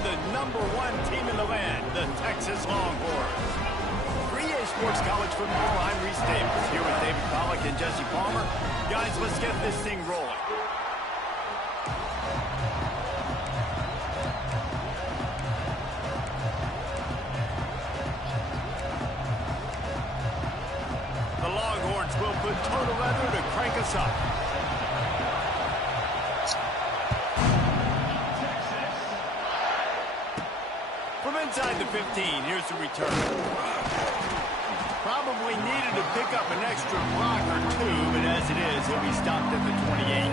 on the #1 team in the land, the Texas Longhorns. 3A Sports College Football, I'm Reese Davis, here with David Pollack and Jesse Palmer. Guys, let's get this thing rolling. The Longhorns will put total leather to crank us up. From inside the 15, here's the return. Probably needed to pick up an extra block or two, but as it is, he'll be stopped at the 28.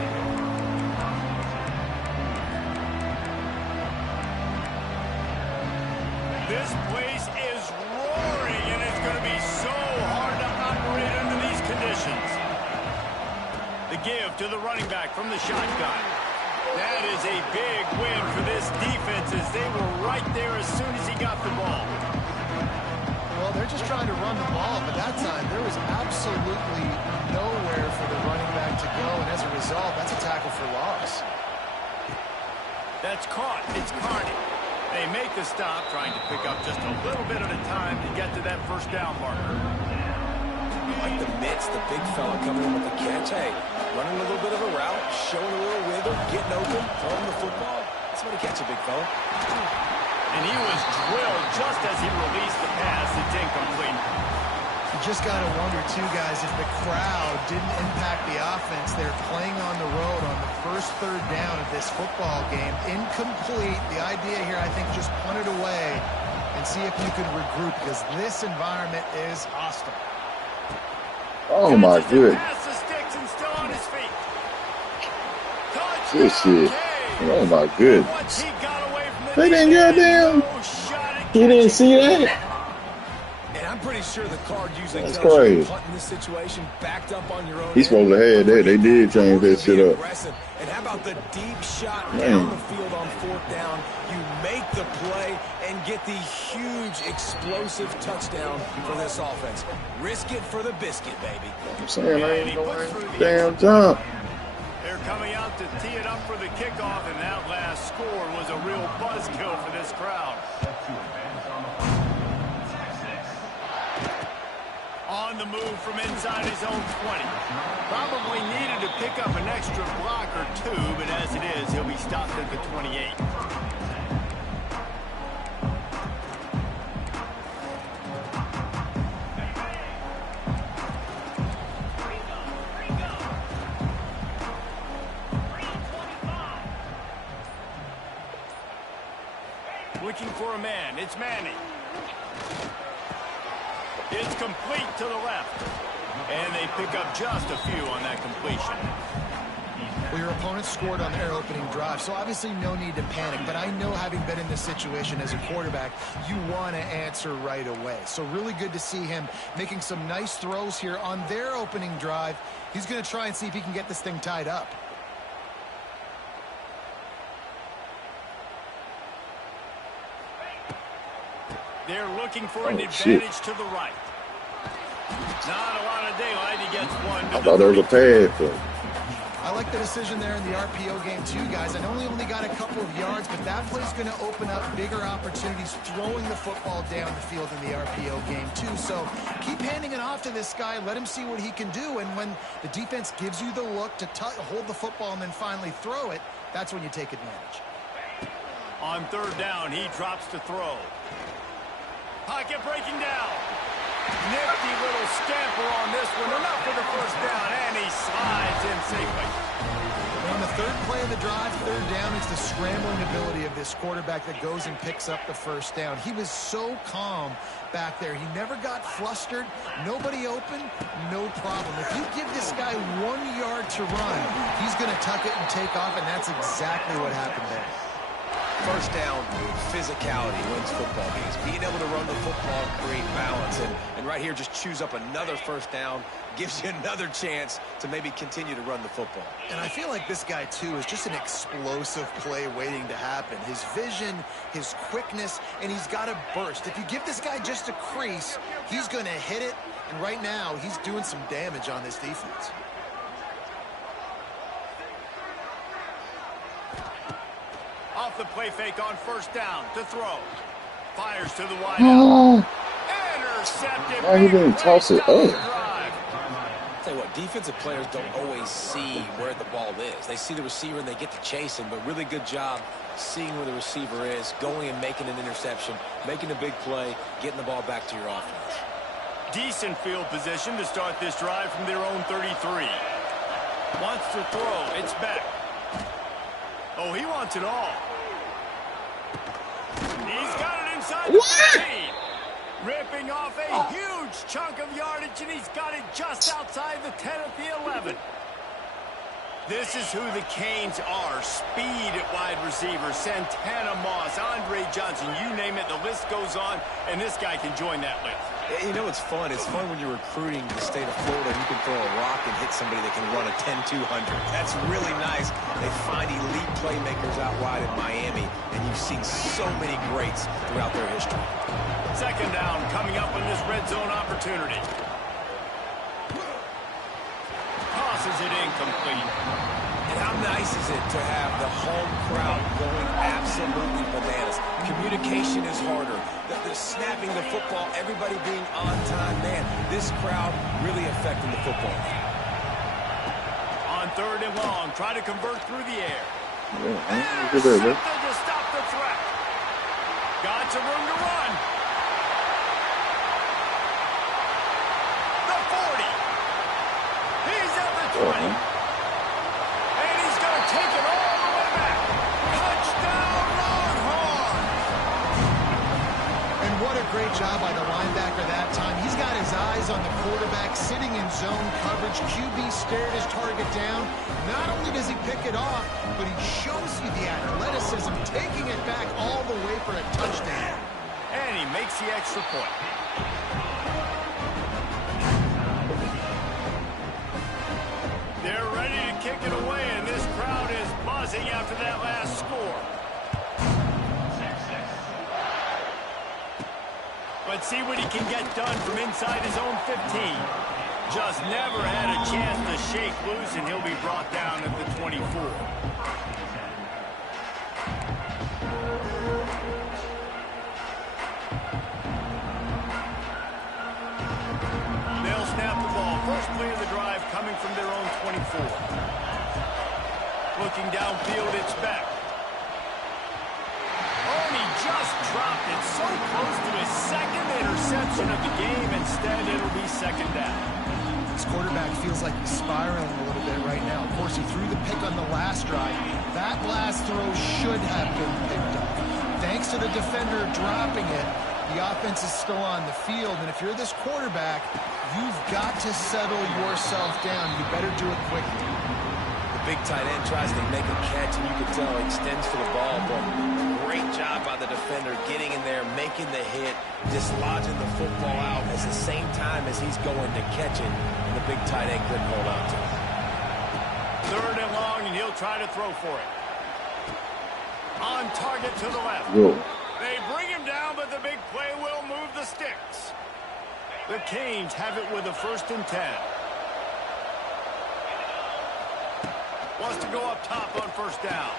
This place is roaring, and it's going to be so hard to operate under these conditions. The give to the running back from the shotgun. That is a big win for this defense as they were right there as soon as he got the ball. Well, they're just trying to run the ball, but that time there was absolutely nowhere for the running back to go, and as a result, that's a tackle for loss. That's caught. It's Carney. They make the stop, trying to pick up just a little bit at a time to get to that first down marker. Like the mix, the big fella coming in with the catch. Hey, running a little bit of a route, showing a little wiggle, getting open, throwing the football. Somebody catch a big fella. And he was drilled just as he released the pass. It's incomplete. You just got to wonder, too, guys, if the crowd didn't impact the offense. They're playing on the road on the first third down of this football game. Incomplete. The idea here, I think, just punt it away and see if you can regroup, because this environment is hostile. Oh, my goodness. Good shit. Oh, my goodness. They didn't get down. He didn't see that. And I'm pretty sure the card usually That's tells crazy. you to punt in this situation, backed up on your own. He's supposed to have that. They did change that shit up. And how about the deep shot down the field on fourth down? You make the play and get the huge explosive touchdown for this offense. Risk it for the biscuit, baby. I'm saying I ain't going damn jump. They're coming out to tee it up for the kickoff, and that last score was a real buzzkill for this crowd. On the move from inside his own 20. Probably needed to pick up an extra block or two, but as it is, he'll be stopped at the 28. Looking for a man. It's Manning. It's complete to the left. And they pick up just a few on that completion. Well, your opponent scored on their opening drive, so obviously no need to panic. But I know, having been in this situation as a quarterback, you want to answer right away. So really good to see him making some nice throws here on their opening drive. He's going to try and see if he can get this thing tied up. They're looking for an advantage to the right. Not a lot of daylight. He gets one. I thought there was a pad for him. I like the decision there in the RPO game too, guys. I know he only got a couple of yards, but that play's going to open up bigger opportunities throwing the football down the field in the RPO game too. So keep handing it off to this guy. Let him see what he can do. And when the defense gives you the look to hold the football and then finally throw it, that's when you take advantage. On third down, he drops to throw. Pocket breaking down. Nifty little scamper on this one. Enough for the first down, and he slides in safely. And on the third play of the drive, third down, it's the scrambling ability of this quarterback that goes and picks up the first down. He was so calm back there. He never got flustered. Nobody open, no problem. If you give this guy 1 yard to run, he's going to tuck it and take off, and that's exactly what happened there. First down, physicality wins football games. Being able to run the football, create balance, and right here just choose up another first down, gives you another chance to maybe continue to run the football. And I feel like this guy, too, is just an explosive play waiting to happen. His vision, his quickness, and he's got a burst. If you give this guy just a crease, he's going to hit it, and right now he's doing some damage on this defense. Off the play fake on first down to throw. Fires to the wide out. Intercepted. Why he didn't toss it up? Tell you what, defensive players don't always see where the ball is. They see the receiver and they get to chase him, but really good job seeing where the receiver is, going and making an interception, making a big play, getting the ball back to your offense. Decent field position to start this drive from their own 33. Wants to throw. It's back. Oh, he wants it all. He's got it inside the 15. Ripping off a huge chunk of yardage, and he's got it just outside the 10 at the 11. This is who the Canes are. Speed at wide receiver. Santana Moss, Andre Johnson, you name it, the list goes on, and this guy can join that list. You know, it's fun. It's fun when you're recruiting the state of Florida. You can throw a rock and hit somebody that can run a 10-200. That's really nice. They find elite playmakers out wide in Miami, and you've seen so many greats throughout their history. Second down coming up in this red zone opportunity. Tosses it incomplete. And how nice is it to have the home crowd going absolutely bananas? Communication is harder. The snapping the football, everybody being on time. Man, this crowd really affecting the football. On third and long, try to convert through the air. Yeah, to stop the threat. Got some room to run. The 40. He's at the 20. And he's going to take it all the way back. Touchdown, Longhorns. And what a great job by the linebacker that time. He's got his eyes on the quarterback, sitting in zone coverage. QB stared his target down. Not only does he pick it off, but he shows you the athleticism, taking it back all the way for a touchdown. And he makes the extra point. They're ready to kick it away, and this crowd is buzzing after that last score. Let's see what he can get done from inside his own 15. Just never had a chance to shake loose, and he'll be brought down at the 24. They'll snap the ball. First play of the drive coming from their own 24. Looking downfield, it's back. Oh, and he just dropped it so close to his second interception of the game. Instead, it'll be second down. This quarterback feels like he's spiraling a little bit right now. Of course, he threw the pick on the last drive. That last throw should have been picked up. Thanks to the defender dropping it, the offense is still on the field. And if you're this quarterback, you've got to settle yourself down. You better do it quickly. The big tight end tries to make a catch, and you can tell he extends for the ball, but great job by the defender getting in there, making the hit, dislodging the football out at the same time as he's going to catch it, and the big tight end couldn't hold on to it. Third and long, and he'll try to throw for it. On target to the left. Whoa. They bring him down, but the big play will move the sticks. The Canes have it with a 1st and 10. Wants to go up top on first down.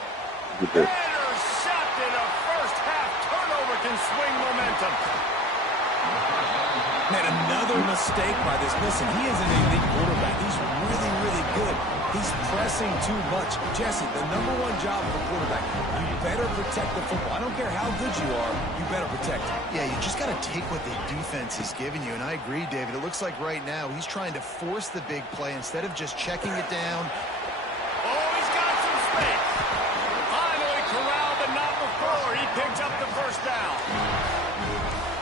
Intercepted. A first-half turnover can swing momentum. Man, another mistake by this. Listen, he is an elite quarterback. He's really, really good. He's pressing too much. Jesse, the #1 job of a quarterback, you better protect the football. I don't care how good you are, you better protect it. Yeah, you just got to take what the defense is giving you. And I agree, David. It looks like right now he's trying to force the big play instead of just checking it down. Oh, he's got some space. Finally corralled, but not before. He picks up the first down.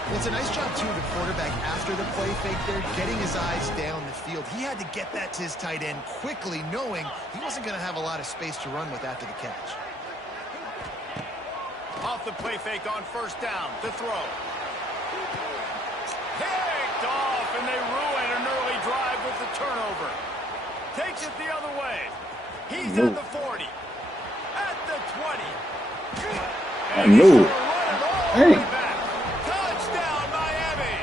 Well, it's a nice job, too, of the quarterback after the play fake there, getting his eyes down the field. He had to get that to his tight end quickly, knowing he wasn't going to have a lot of space to run with after the catch. Off the play fake on first down to throw. Picked off, and they ruin an early drive with the turnover. Takes it the other way. He's at the 40. At the 20. I knew it. Hey. Touchdown, Miami.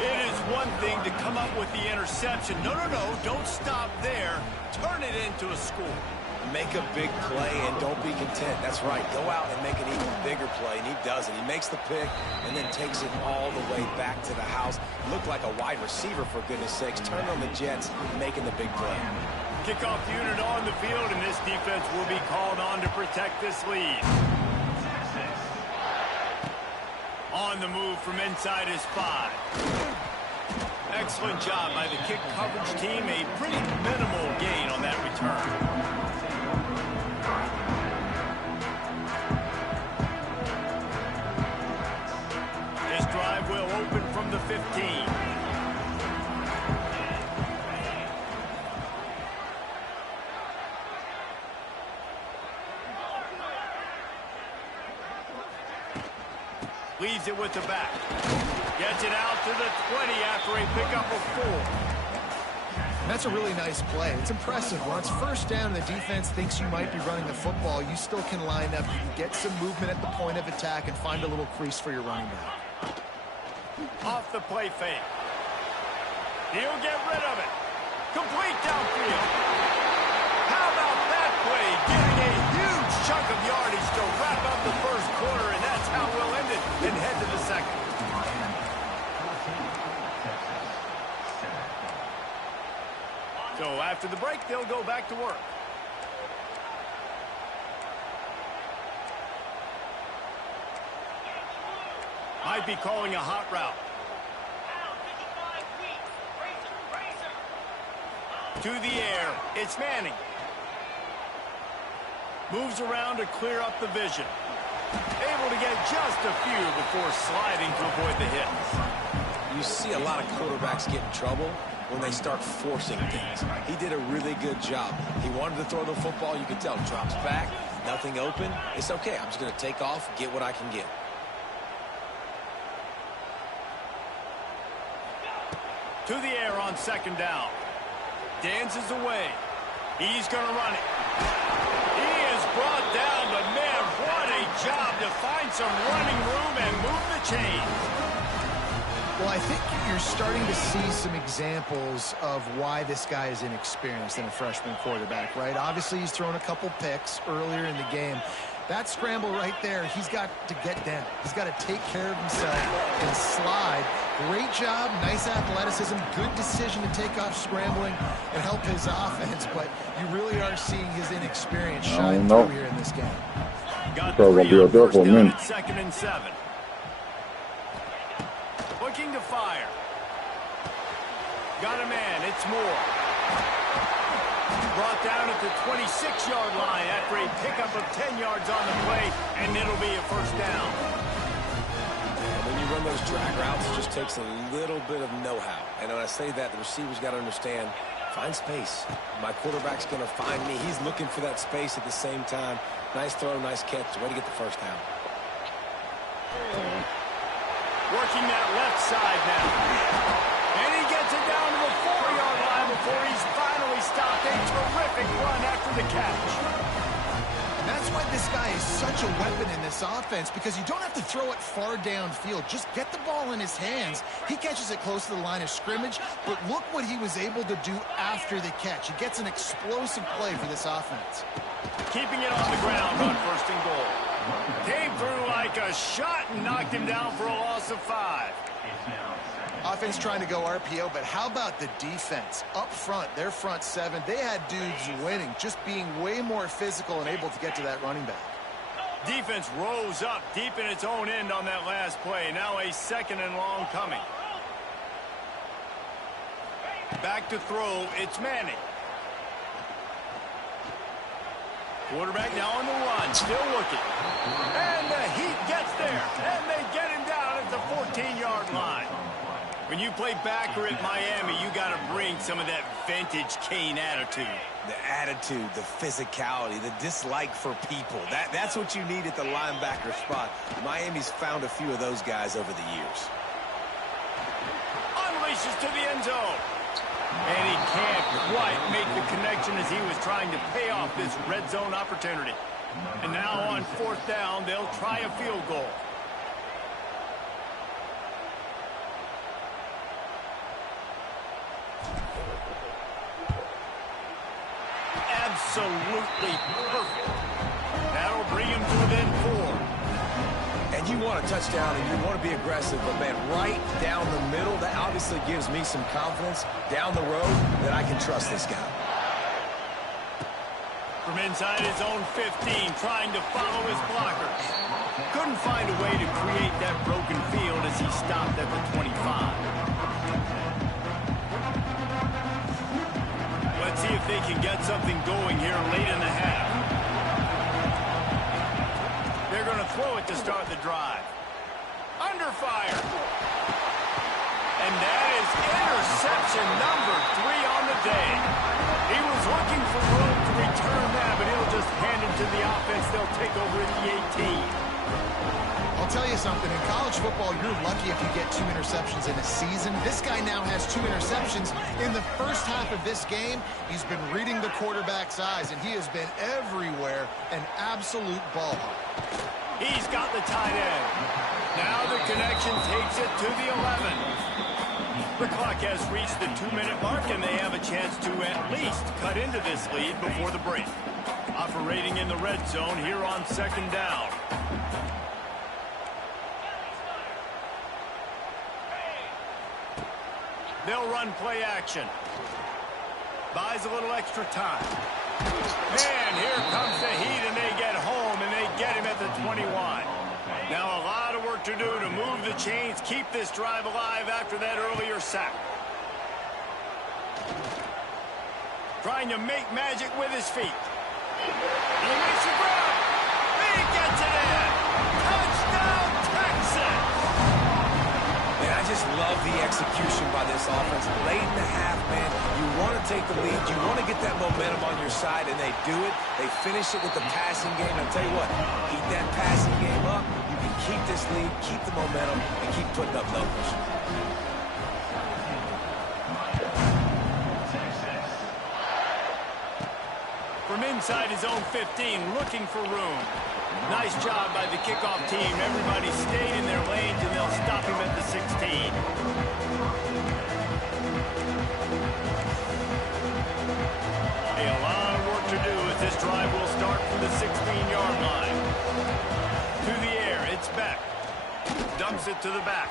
It is one thing to come up with the interception. No, don't stop there. Turn it into a score. Make a big play and don't be content. That's right. Go out and make an even bigger play, and he does it. He makes the pick and then takes it all the way back to the house. Looked like a wide receiver, for goodness sakes. Turned on the Jets, making the big play. Kickoff unit on the field, and this defense will be called on to protect this lead. On the move from inside his 5. Excellent job by the kick coverage team. A pretty minimal gain on that return. This drive will open from the 15. Leaves it with the back. Gets it out to the 20 after a pickup of 4. That's a really nice play. It's impressive. Once first down, the defense thinks you might be running the football. You still can line up. You can get some movement at the point of attack and find a little crease for your running back. Off the play fake. He'll get rid of it. Complete downfield. How about that play? Getting a huge chunk of yardage to wrap up the first quarter, and that's how we'll end it and head to the second. So after the break, they'll go back to work. Might be calling a hot route. To the air, it's Manning. Moves around to clear up the vision. Able to get just a few before sliding to avoid the hits. You see a lot of quarterbacks get in trouble when they start forcing things. He did a really good job. He wanted to throw the football. You could tell. Drops back, nothing open. It's okay. I'm just going to take off, get what I can get. To the air on second down. Dances away. He's going to run it. He is brought down, but man, what a job to find some running room and move the chains. Well, I think you're starting to see some examples of why this guy is inexperienced in a freshman quarterback, right? Obviously, he's thrown a couple picks earlier in the game. That scramble right there, he's got to get down. He's got to take care of himself and slide. Great job, nice athleticism, good decision to take off scrambling and help his offense, but you really are seeing his inexperience shine through here in this game. Got 3 on first down at 2nd and 7. Looking to fire. Got a man, it's Moore. Brought down at the 26-yard line after a pickup of 10 yards on the play, and it'll be a first down. When you run those drag routes, it just takes a little bit of know-how. And when I say that, the receiver's got to understand, find space. My quarterback's going to find me. He's looking for that space at the same time. Nice throw, nice catch. Way to get the first down. Working that left side now. And he gets it down to the 4-yard line before he's finally stopped. A terrific run after the catch. And that's why this guy is such a weapon in this offense, because you don't have to throw it far downfield. Just get the ball in his hands. He catches it close to the line of scrimmage, but look what he was able to do after the catch. He gets an explosive play for this offense. Keeping it on the ground on 1st and goal. Came through like a shot and knocked him down for a loss of 5. Offense trying to go RPO, but how about the defense? Up front, their front 7, they had dudes winning, just being way more physical and able to get to that running back. Defense rose up deep in its own end on that last play. Now a 2nd and long coming. Back to throw, it's Manning. Quarterback now on the run, still looking. And the heat gets there, and they get him down at the 14-yard line. When you play backer at Miami, you got to bring some of that vintage Kane attitude. The attitude, the physicality, the dislike for people. That's what you need at the linebacker spot. Miami's found a few of those guys over the years. Unleashes to the end zone. And he can't quite make the connection as he was trying to pay off this red zone opportunity. And now on 4th down, they'll try a field goal. absolutely perfect. That'll bring him to within 4. And you want a touchdown and you want to be aggressive, but, man, right down the middle, that obviously gives me some confidence down the road that I can trust this guy. From inside his own 15, trying to follow his blockers. Couldn't find a way to create that broken field as he stopped at the 25. Let's see if they can get something going here late in the half. They're going to throw it to start the drive. Under fire. And that is interception number 3 on the day. He was looking for room to return that, but he'll just hand it to the offense. They'll take over at the 18. I'll tell you something. In college football, you're lucky if you get 2 interceptions in a season. This guy now has 2 interceptions. In the first half of this game, he's been reading the quarterback's eyes, and he has been everywhere, an absolute ball hawk. He's got the tight end. Now the connection takes it to the 11. The clock has reached the 2-minute mark, and they have a chance to at least cut into this lead before the break. Operating in the red zone here on 2nd down. They'll run play action. Buys a little extra time. And here comes the heat, and they get home, and they get him at the 21. Now a lot of work to do to move the chains, keep this drive alive after that earlier sack. Trying to make magic with his feet. He makes a grab. He gets it in. Touchdown, Texas! Man, I just love the execution by this offense. Late in the half, man, you want to take the lead. You want to get that momentum on your side, and they do it. They finish it with the passing game. I'll tell you what, keep that passing game up. You can keep this lead, keep the momentum, and keep putting up numbers. From inside his own 15, looking for room. Nice job by the kickoff team. Everybody stayed in their lanes, and they'll stop him at the 16. A lot of work to do as this drive will start from the 16-yard line. To the air, it's Beck. Dumps it to the back.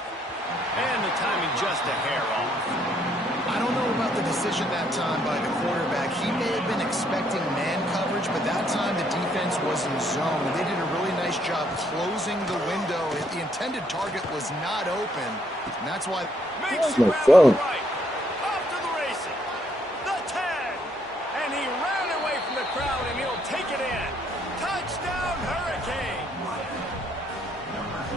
And the timing just a hair off. I don't know about the decision that time by the quarterback. He may have been expecting man coverage, but that time the defense was in zone. They did a really nice job closing the window. The intended target was not open, and that's why... Makes the grab right. Off to the races. The 10. And he ran away from the crowd, and he'll take it in. Touchdown, Hurricane.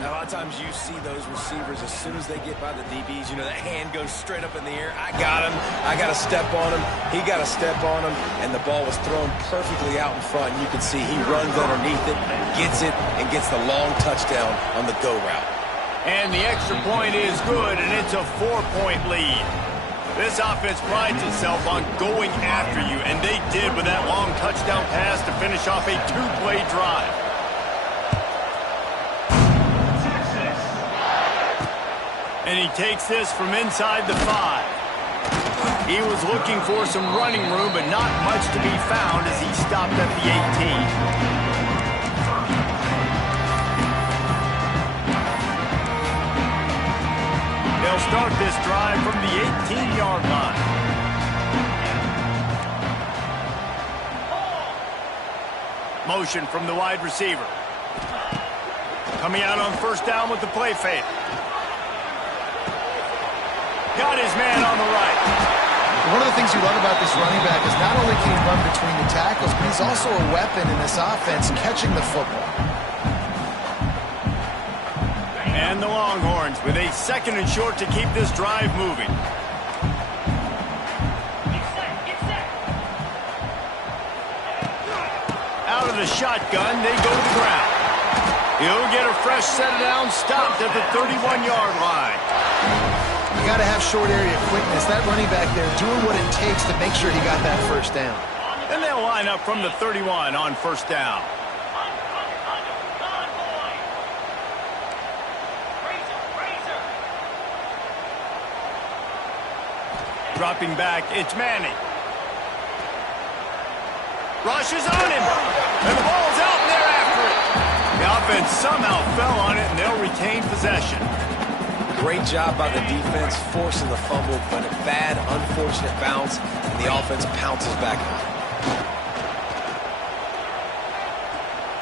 Now, a lot of times you see those receivers, as soon as they get by the DBs, you know, that hand goes straight up in the air. I got him. I got to step on him. He got to step on him. And the ball was thrown perfectly out in front. You can see he runs underneath it, gets it, and gets the long touchdown on the go route. And the extra point is good, and it's a 4-point lead. This offense prides itself on going after you, and they did with that long touchdown pass to finish off a 2-play drive. And he takes this from inside the 5. He was looking for some running room, but not much to be found as he stopped at the 18. They'll start this drive from the 18-yard line. Motion from the wide receiver. Coming out on 1st down with the play fake. Got his man on the right. One of the things you love about this running back is not only can he run between the tackles, but he's also a weapon in this offense, catching the football. And the Longhorns with a 2nd and short to keep this drive moving. Out of the shotgun, they go to the ground. He'll get a fresh set down, stopped at the 31-yard line. You got to have short area quickness. That running back there doing what it takes to make sure he got that 1st down. And they'll line up from the 31 on 1st down. Dropping back, it's Manning. Rushes on him. And the ball's out there after it. The offense somehow fell on it, and they'll retain possession. Great job by the defense, forcing the fumble, but a bad, unfortunate bounce, and the offense pounces back on it.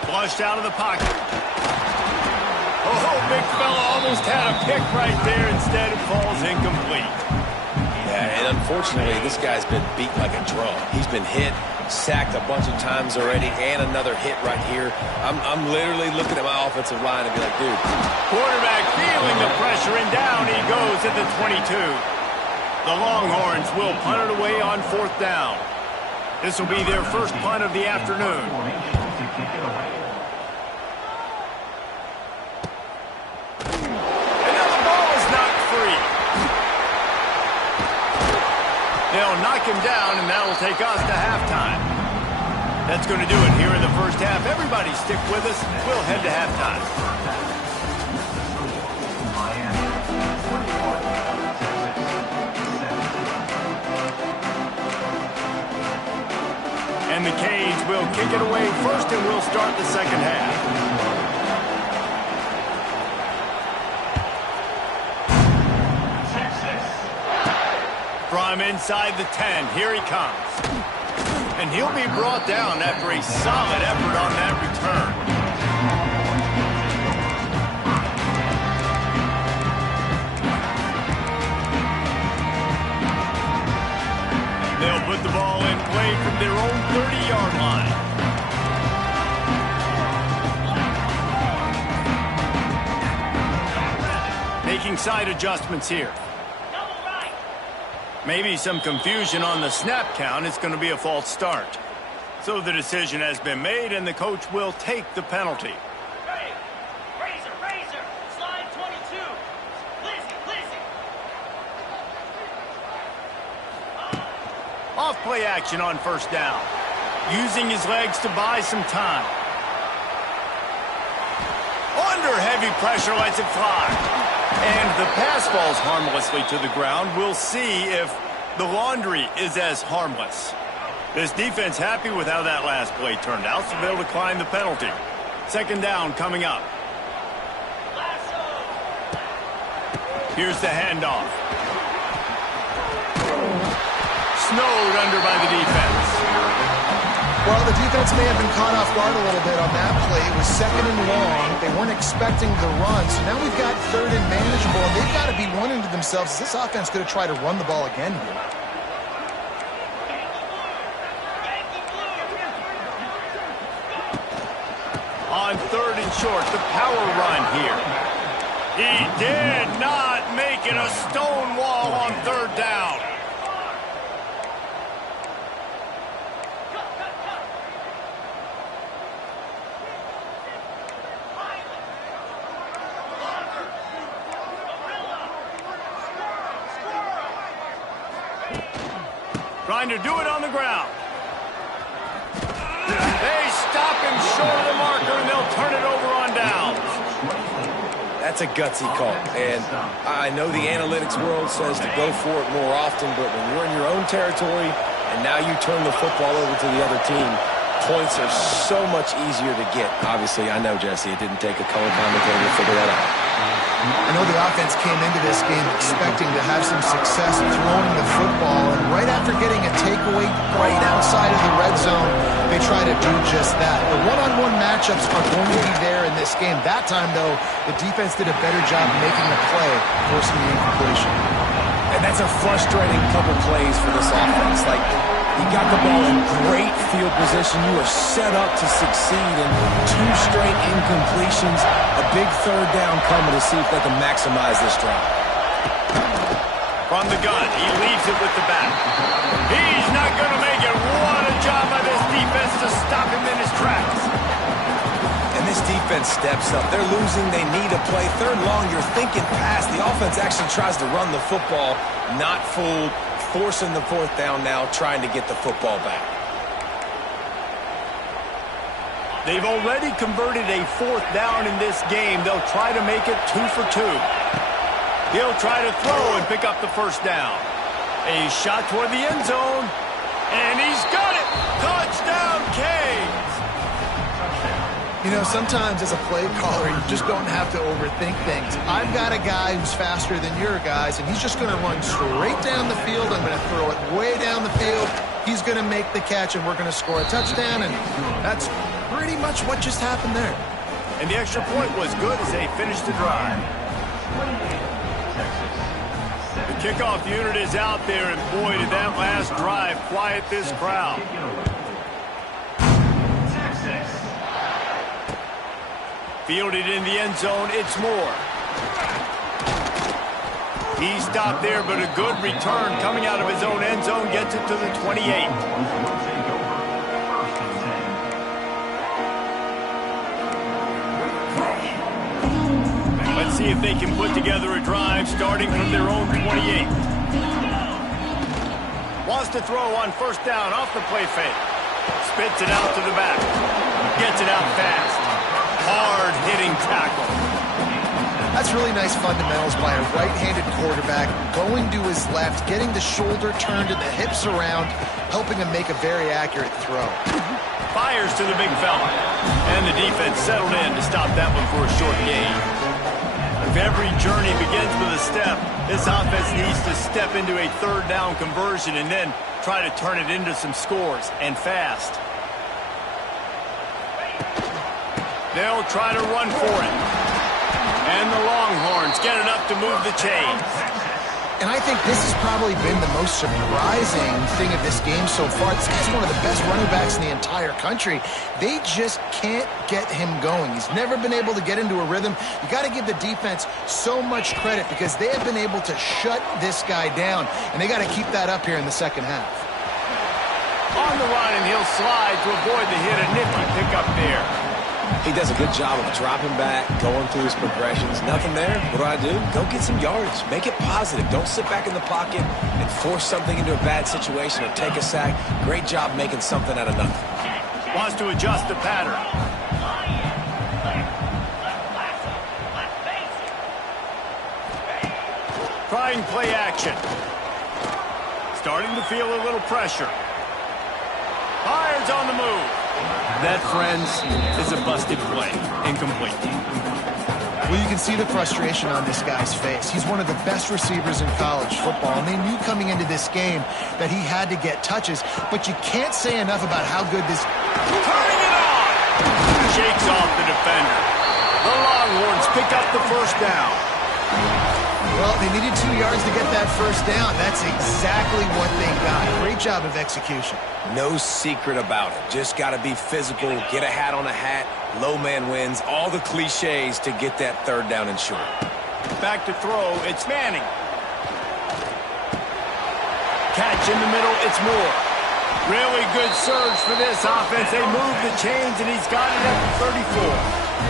Flushed out of the pocket. Oh, big fella almost had a pick right there. Instead, it falls incomplete. Yeah, and unfortunately, this guy's been beat like a drum. He's been hit, sacked a bunch of times already, and another hit right here. I'm literally looking at my offensive line and be like, dude. Quarterback feeling the pressure, and down he goes at the 22. The Longhorns will punt it away on 4th down. This will be their first punt of the afternoon. And now the ball is knocked free. They'll knock him down, and that'll take us to halftime. That's going to do it here in the first half. Everybody stick with us. We'll head to halftime. And the Canes will kick it away first, and we'll start the second half. From inside the 10, here he comes. And he'll be brought down after a solid effort on that return. They'll put the ball in play from their own 30-yard line. Making side adjustments here. Maybe some confusion on the snap count. It's going to be a false start. So the decision has been made, and the coach will take the penalty. Razor, slide 22. Lizzie. Off play action on 1st down. Using his legs to buy some time. Under heavy pressure, lets it fly. And the pass falls harmlessly to the ground. We'll see if the laundry is as harmless. This defense happy with how that last play turned out, so they'll decline the penalty. 2nd down coming up. Here's the handoff. Snowed under by the defense. Well, the defense may have been caught off guard a little bit on that play. It was 2nd and long. They weren't expecting the run. So now we've got 3rd and manageable, and they've got to be wondering to themselves, is this offense going to try to run the ball again here? On 3rd and short, the power run here. He did not make it a stone wall on 3rd down. Trying to do it on the ground. They stop him short of the marker, and they'll turn it over on downs. That's a gutsy call. And I know the analytics world says to go for it more often, but when you're in your own territory and now you turn the football over to the other team, points are so much easier to get. Obviously, I know, Jesse, it didn't take a color commentator to figure that out. I know the offense came into this game expecting to have some success throwing the football, and right after getting a takeaway right outside of the red zone, they try to do just that. The one-on-one matchups are going to be there in this game. That time, though, the defense did a better job making the play, forcing the incompletion. And that's a frustrating couple plays for this offense. Like, you got the ball in great field position. You are set up to succeed, and 2 straight incompletions. A big 3rd down coming to see if they can maximize this drive. From the gun, he leaves it with the back. He's not going to make it. What a job by this defense to stop him in his tracks. And this defense steps up. They're losing. They need a play. 3rd and long, you're thinking pass. The offense actually tries to run the football. Not fooled. Forcing the 4th down now, trying to get the football back. They've already converted a 4th down in this game. They'll try to make it 2 for 2. He'll try to throw and pick up the 1st down. A shot toward the end zone, and he's got it. Touchdown, You know, sometimes as a play caller, you just don't have to overthink things. I've got a guy who's faster than your guys, and he's just going to run straight down the field. I'm going to throw it way down the field. He's going to make the catch, and we're going to score a touchdown, and that's pretty much what just happened there. And the extra point was good as they finished the drive. The kickoff unit is out there, and boy, did that last drive quiet this crowd. Fielded in the end zone, it's Moore. He stopped there, but a good return coming out of his own end zone gets it to the 28. Let's see if they can put together a drive starting from their own 28. Wants to throw on first down off the play fake. Spits it out to the back. Gets it out fast. Hard-hitting tackle. That's really nice fundamentals by a right-handed quarterback, going to his left, getting the shoulder turned and the hips around, helping him make a very accurate throw. Fires to the big fella. And the defense settled in to stop that one for a short gain. If every journey begins with a step, this offense needs to step into a third down conversion and then try to turn it into some scores, and fast. They'll try to run for it. And the Longhorns get it up to move the chains. And I think this has probably been the most surprising thing of this game so far. This guy's one of the best running backs in the entire country. They just can't get him going. He's never been able to get into a rhythm. You got to give the defense so much credit because they have been able to shut this guy down, and they got to keep that up here in the second half. On the run, and he'll slide to avoid the hit. A nifty pickup there. He does a good job of dropping back, going through his progressions. Nothing there. What do? Go get some yards. Make it positive. Don't sit back in the pocket and force something into a bad situation or take a sack. Great job making something out of nothing. Wants to adjust the pattern. Trying play action. Starting to feel a little pressure. Fires on the move. That, friends, is a busted play. Incomplete. Well, you can see the frustration on this guy's face. He's one of the best receivers in college football, and they knew coming into this game that he had to get touches, but you can't say enough about how good this... Turning it on! Shakes off the defender. The Longhorns pick up the first down. Well, they needed 2 yards to get that first down. That's exactly what they got. Great job of execution. No secret about it. Just got to be physical, get a hat on a hat, low man wins, all the cliches to get that third down and short. Back to throw, it's Manning. Catch in the middle, it's Moore. Really good surge for this offense. They move the chains, and he's got it at the 34.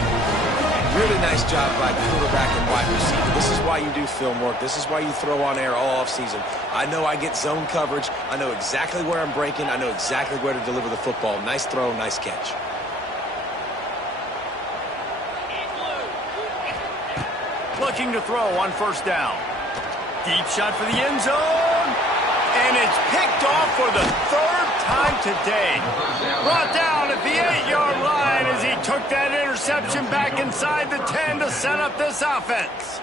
Really nice job by quarterback and wide receiver. This is why you do film work. This is why you throw on air all offseason. I know I get zone coverage. I know exactly where I'm breaking. I know exactly where to deliver the football. Nice throw, nice catch. Looking to throw on first down. Deep shot for the end zone. And it's picked off for the third time today. Brought down at the 8-yard line as he took that interception back inside the 10 to set up this offense.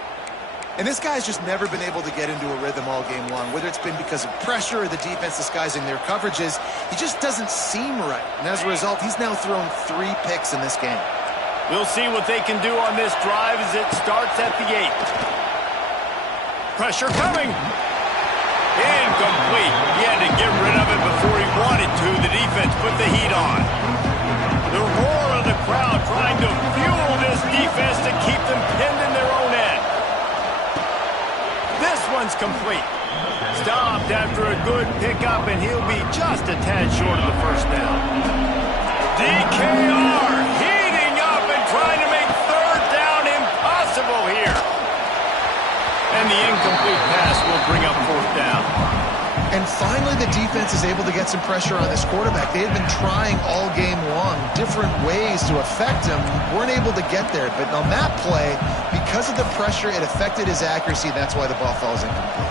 And this guy's just never been able to get into a rhythm all game long, whether it's been because of pressure or the defense disguising their coverages. He just doesn't seem right. And as a result, he's now thrown 3 picks in this game. We'll see what they can do on this drive as it starts at the 8. Pressure coming. Incomplete. He had to get rid of it before he wanted to. The defense put the heat on. The roar of the crowd trying to fuel this defense to keep them pinned in their own end. This one's complete. Stopped after a good pickup, and he'll be just a tad short of the first down. DKR heating up and trying to make third down impossible here. And the incomplete pass will bring up fourth down. And finally, the defense is able to get some pressure on this quarterback. They had been trying all game long different ways to affect him. Weren't able to get there. But on that play, because of the pressure, it affected his accuracy. That's why the ball falls incomplete.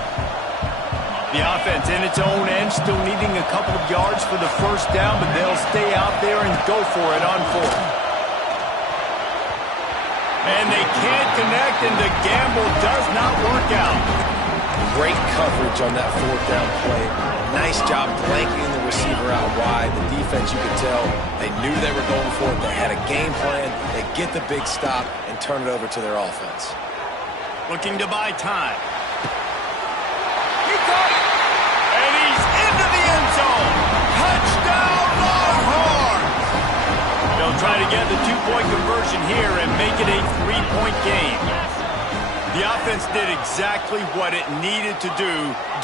The offense in its own end, still needing a couple of yards for the first down, but they'll stay out there and go for it on fourth. And they can't connect, and the gamble does not work out. Great coverage on that fourth down play. Nice job blanking the receiver out wide. The defense, you could tell, they knew they were going for it. They had a game plan. They get the big stop and turn it over to their offense. Looking to buy time. He caught it. And he's into the end zone. Touchdown, Longhorns. They'll try to get the two-point conversion here and make it a three-point game. The offense did exactly what it needed to do,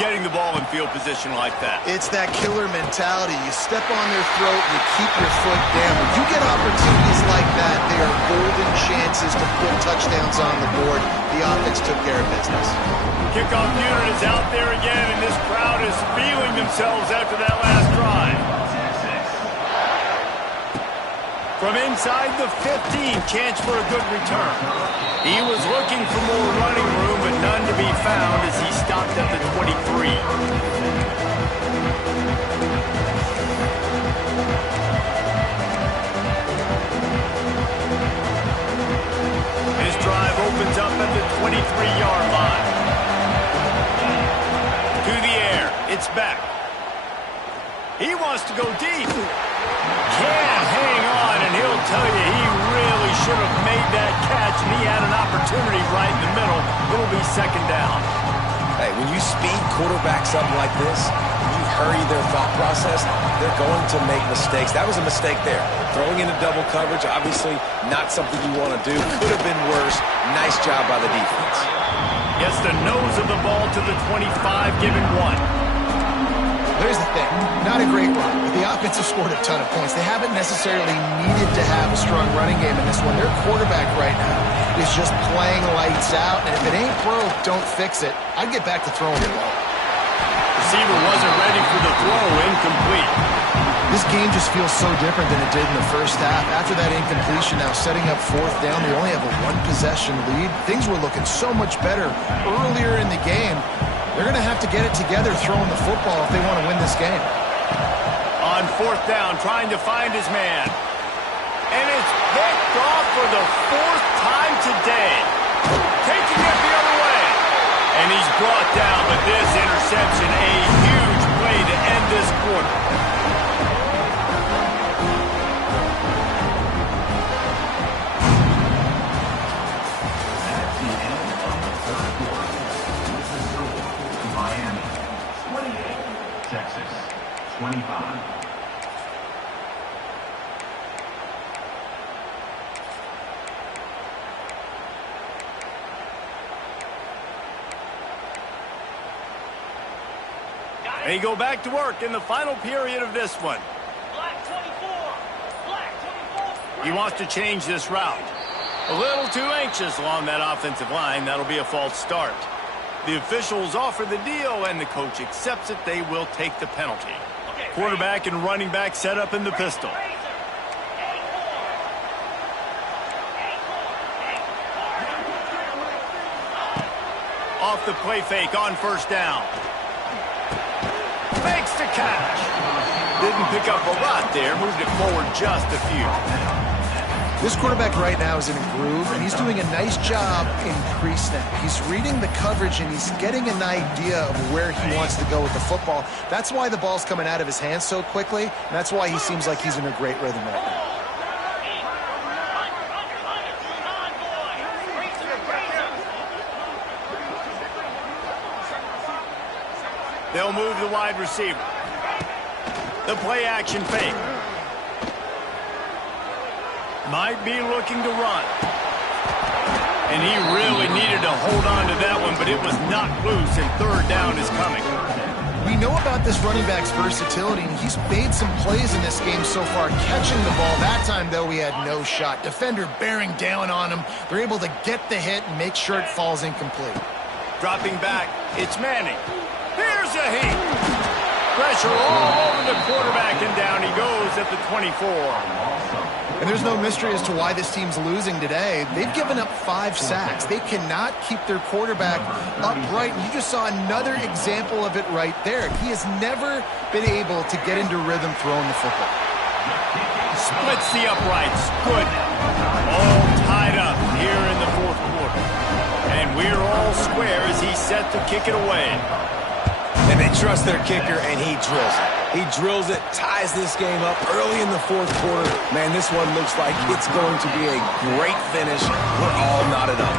getting the ball in field position like that. It's that killer mentality. You step on their throat, you keep your foot down. When you get opportunities like that, they are golden chances to put touchdowns on the board. The offense took care of business. Kickoff unit is out there again, and this crowd is feeling themselves after that last drive. From inside the 15, chance for a good return. He was looking for more running room, but none to be found as he stopped at the 23. His drive opens up at the 23-yard line. To the air, it's back. He wants to go deep. Can't hang on, and he'll tell you he really should have made that catch, and he had an opportunity right in the middle. It'll be second down. Hey, when you speed quarterbacks up like this, when you hurry their thought process, they're going to make mistakes. That was a mistake there. Throwing into double coverage, obviously not something you want to do. Could have been worse. Nice job by the defense. Gets the nose of the ball to the 25, giving one. Here's the thing, not a great run, but the offense has scored a ton of points. They haven't necessarily needed to have a strong running game in this one. Their quarterback right now is just playing lights out, and if it ain't broke, don't fix it. I'd get back to throwing the ball. Receiver wasn't ready for the throw, incomplete. This game just feels so different than it did in the first half. After that incompletion, now setting up fourth down, they only have a one-possession lead. Things were looking so much better earlier in the game. They're going to have to get it together throwing the football if they want to win this game. On fourth down, trying to find his man. And it's picked off for the fourth time today. Taking it the other way. And he's brought down with this interception. A huge play to end this quarter. Texas, 25. They go back to work in the final period of this one. Black 24. Black 24. He wants to change this route. A little too anxious along that offensive line. That'll be a false start. The officials offer the deal, and the coach accepts it. They will take the penalty. Quarterback and running back set up in the pistol. Off the play fake on first down. Fakes to catch. Didn't pick up a lot there. Moved it forward just a few. This quarterback right now is in a groove, and he's doing a nice job in pre-snap. He's reading the coverage, and he's getting an idea of where he wants to go with the football. That's why the ball's coming out of his hands so quickly, and that's why he seems like he's in a great rhythm right now. They'll move the wide receiver. The play action fake. Might be looking to run. And he really needed to hold on to that one, but it was knocked loose, and third down is coming. We know about this running back's versatility, and he's made some plays in this game so far, catching the ball. That time, though, he had no shot. Defender bearing down on him. They're able to get the hit and make sure it falls incomplete. Dropping back, it's Manning. Here's a heat. Pressure all over the quarterback, and down he goes at the 24. And there's no mystery as to why this team's losing today. They've given up 5 sacks. They cannot keep their quarterback upright. And you just saw another example of it right there. He has never been able to get into rhythm throwing the football. Splits the uprights. Good. All tied up here in square as he's set to kick it away. And they trust their kicker, and he drills it. He drills it, ties this game up early in the fourth quarter. Man, this one looks like it's going to be a great finish. We're all knotted up.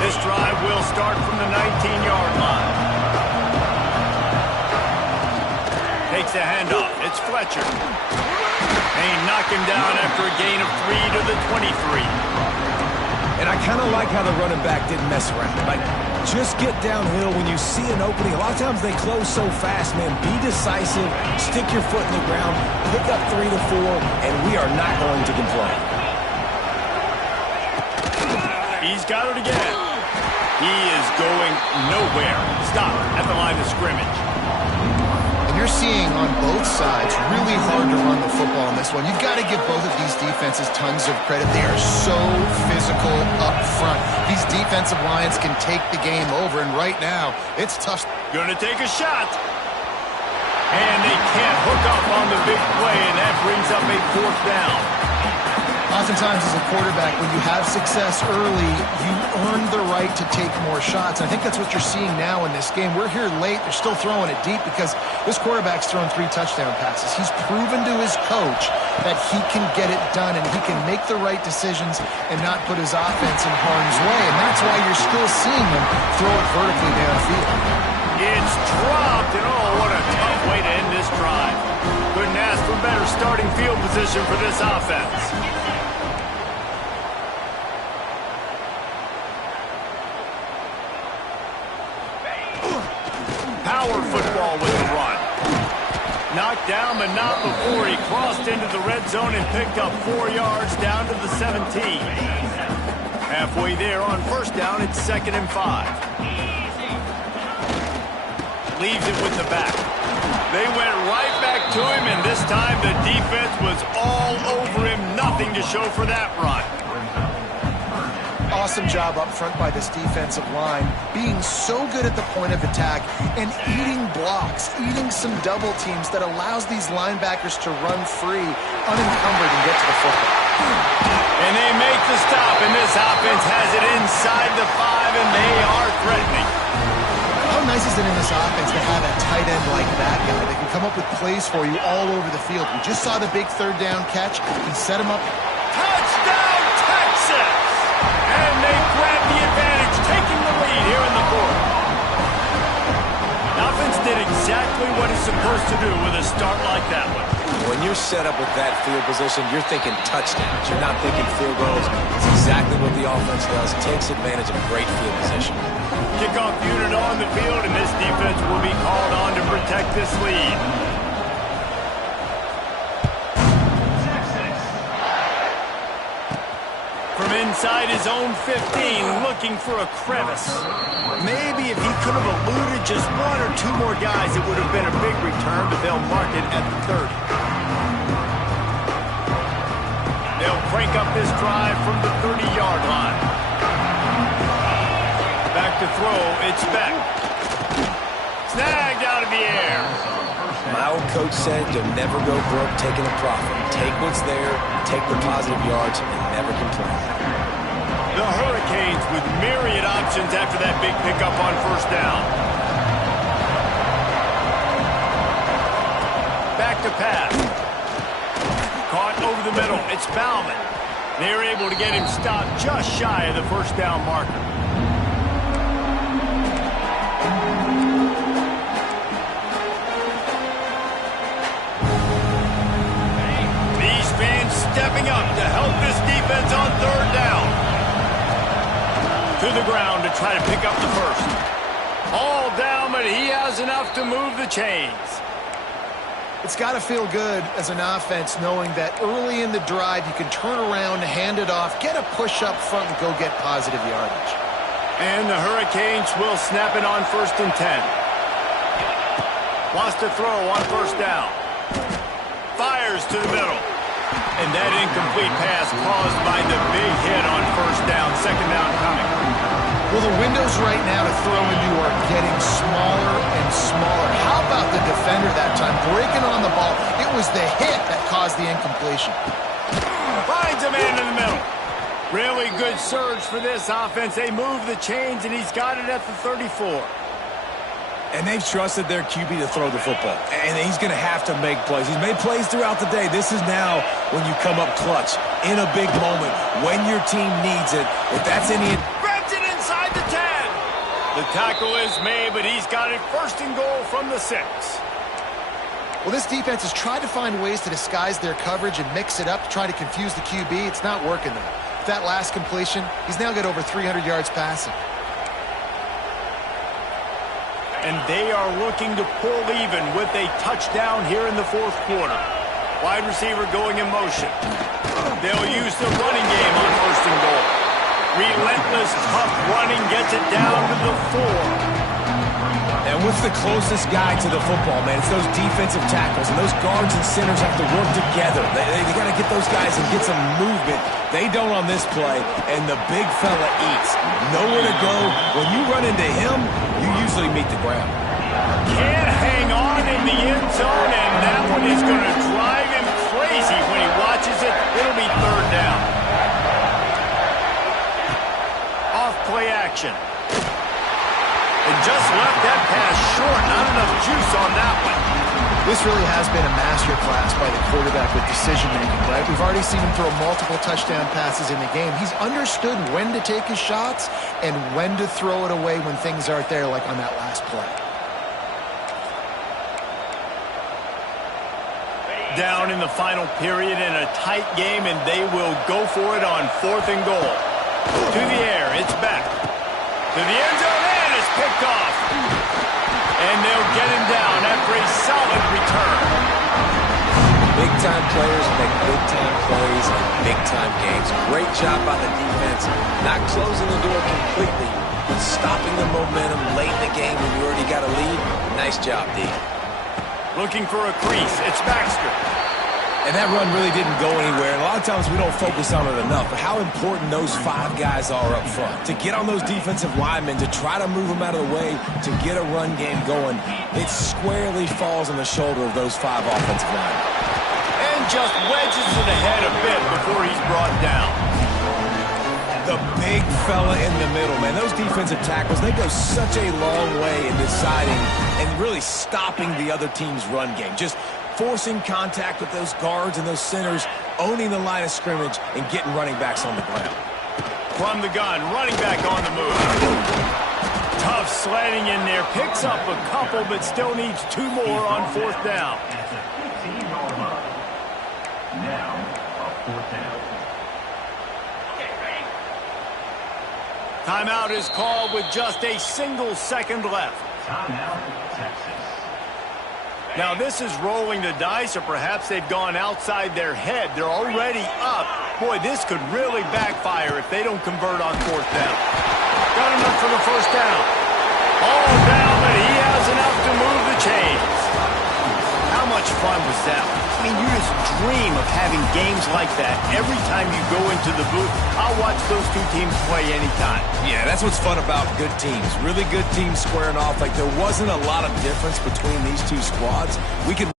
This drive will start from the 19-yard line. Takes a handoff. It's Fletcher. They knock him down after a gain of 3 to the 23. And I kind of like how the running back didn't mess around. Like, just get downhill when you see an opening. A lot of times they close so fast, man. Be decisive, stick your foot in the ground, pick up 3 to 4, and we are not going to complain. He's got it again. He is going nowhere. Stop at the line of scrimmage. You're seeing on both sides really hard to run the football in this one. You've got to give both of these defenses tons of credit. They are so physical up front. These defensive lines can take the game over, and right now, it's tough. Gonna take a shot. And they can't hook up on the big play, and that brings up a 4th down. Oftentimes as a quarterback, when you have success early, you earn the right to take more shots. I think that's what you're seeing now in this game. We're here late. They're still throwing it deep because this quarterback's thrown 3 touchdown passes. He's proven to his coach that he can get it done and he can make the right decisions and not put his offense in harm's way. And that's why you're still seeing him throw it vertically downfield. It's dropped, and oh, what a tough way to end this drive. Couldn't ask for better starting field position for this offense. Power football with the run. Knocked down, but not before he crossed into the red zone and picked up 4 yards down to the 17. Halfway there on 1st down, it's 2nd and 5. Leaves it with the back. They went right back to him, and this time the defense was all over him. Nothing to show for that run. Awesome job up front by this defensive line, being so good at the point of attack and eating blocks, eating some double teams that allows these linebackers to run free, unencumbered, and get to the football. And they make the stop, and this offense has it inside the 5, and they are threatening. How nice is it in this offense to have a tight end like that guy that can come up with plays for you all over the field? We just saw the big 3rd down catch. He set him up. Touchdown, Texas! And they grab the advantage, taking the lead here in the 4th. The offense did exactly what it's supposed to do with a start like that one. When you're set up with that field position, you're thinking touchdowns. You're not thinking field goals. It's exactly what the offense does. Takes advantage of great field position. Kickoff unit on the field, and this defense will be called on to protect this lead. From inside his own 15, looking for a crevice. Maybe if he could have eluded just 1 or 2 more guys, it would have been a big return, but they'll mark it at the 30. They'll crank up this drive from the 30-yard line. Back to throw, it's Beck. Snagged out of the air. My old coach said you'll never go broke taking a profit. Take what's there, take the positive yards, and never complain. The Hurricanes with myriad options after that big pickup on 1st down. Back to pass. Caught over the middle. It's Bauman. They're able to get him stopped just shy of the 1st down marker. These fans stepping up to help this defense on 3rd down. To the ground to try to pick up the 1st. All down, but he has enough to move the chains. It's got to feel good as an offense knowing that early in the drive you can turn around, hand it off, get a push up front, and go get positive yardage. And the Hurricanes will snap it on 1st and 10. Wants to throw on 1st down. Fires to the middle. And that incomplete pass caused by the big hit on 1st down. 2nd down coming. Well, the windows right now to throw into are getting smaller and smaller. How about the defender that time breaking on the ball? It was the hit that caused the incompletion. Finds a man in the middle. Really good surge for this offense. They move the chains, and he's got it at the 34. And they've trusted their QB to throw the football. And he's going to have to make plays. He's made plays throughout the day. This is now when you come up clutch in a big moment when your team needs it. If that's any... Grabs it inside the 10. The tackle is made, but he's got it first and goal from the 6. Well, this defense has tried to find ways to disguise their coverage and mix it up to try to confuse the QB. It's not working, though. With that last completion, he's now got over 300 yards passing. And they are looking to pull even with a touchdown here in the fourth quarter. Wide receiver going in motion. They'll use the running game on first and goal. Relentless, tough running gets it down to the 4. And what's the closest guy to the football, man? It's those defensive tackles, and those guards and centers have to work together. They got to get those guys and get some movement. They don't on this play, and the big fella eats. Nowhere to go. When you run into him, you usually meet the ground. Can't hang on in the end zone, and that one is going to drive him crazy when he watches it. It'll be third down. Off play action. And just left that pass short. Not enough juice on that one. This really has been a master class by the quarterback with decision-making, right? We've already seen him throw multiple touchdown passes in the game. He's understood when to take his shots and when to throw it away when things aren't there, like on that last play. Down in the final period in a tight game, and they will go for it on fourth and goal. To the air, it's back. To the end zone, and it's picked off. And they'll get him down after a solid return. Big-time players make big-time plays in big-time games. Great job by the defense. Not closing the door completely, but stopping the momentum late in the game when you already got a lead. Nice job, D. Looking for a crease. It's Baxter. And that run really didn't go anywhere. And a lot of times we don't focus on it enough, but how important those 5 guys are up front. To get on those defensive linemen, to try to move them out of the way, to get a run game going, it squarely falls on the shoulder of those 5 offensive linemen. And just wedges to the head a bit before he's brought down. The big fella in the middle, man. Those defensive tackles, they go such a long way in deciding and really stopping the other team's run game. Just forcing contact with those guards and those centers, owning the line of scrimmage, and getting running backs on the ground. From the gun, running back on the move. Tough sledding in there, picks up a couple, but still needs 2 more on fourth down. Now, a fourth down. Timeout is called with just a single second left. Timeout, Texas. Now this is rolling the dice, or perhaps they've gone outside their head. They're already up. Boy, this could really backfire if they don't convert on fourth down. Got enough for the first down. All down, but he has enough to move the chains. How much fun was that? I mean, you just dream of having games like that every time you go into the booth. I'll watch those 2 teams play anytime. Yeah, that's what's fun about good teams. Really good teams squaring off. Like, there wasn't a lot of difference between these 2 squads. We could